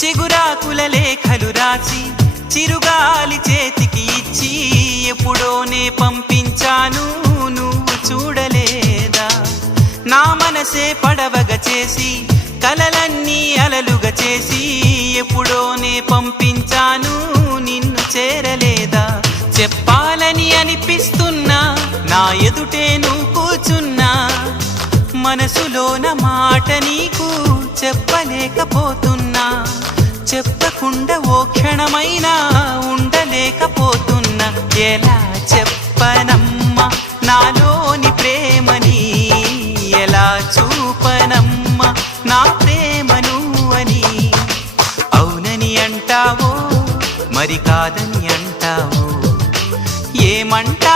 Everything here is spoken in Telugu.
చిగురాకుల లేఖలు రాసి చిరుగాలి చేతికి ఇచ్చి ఎప్పుడోనే పంపించాను నువ్వు చూడలేదా? నా మనసే పడవగా చేసి కలలన్నీ అలలుగా చేసి ఎప్పుడోనే పంపించాను నిన్ను చేరలేదా? చెప్పాలని అనిపిస్తున్నా నా ఎదుటే నువ్వు కూర్చున్నా మనసులోన మాట నీకు చెప్పలేకపోతున్నా. చెప్పకుండా ఓ క్షణమైనా ఉండలేకపోతున్నా. ఎలా చెప్పనమ్మా నాలోని ప్రేమని, ఎలా చూపనమ్మా నా ప్రేమను అని. అవునని అంటావో మరి కాదని అంటావో, ఏమంటా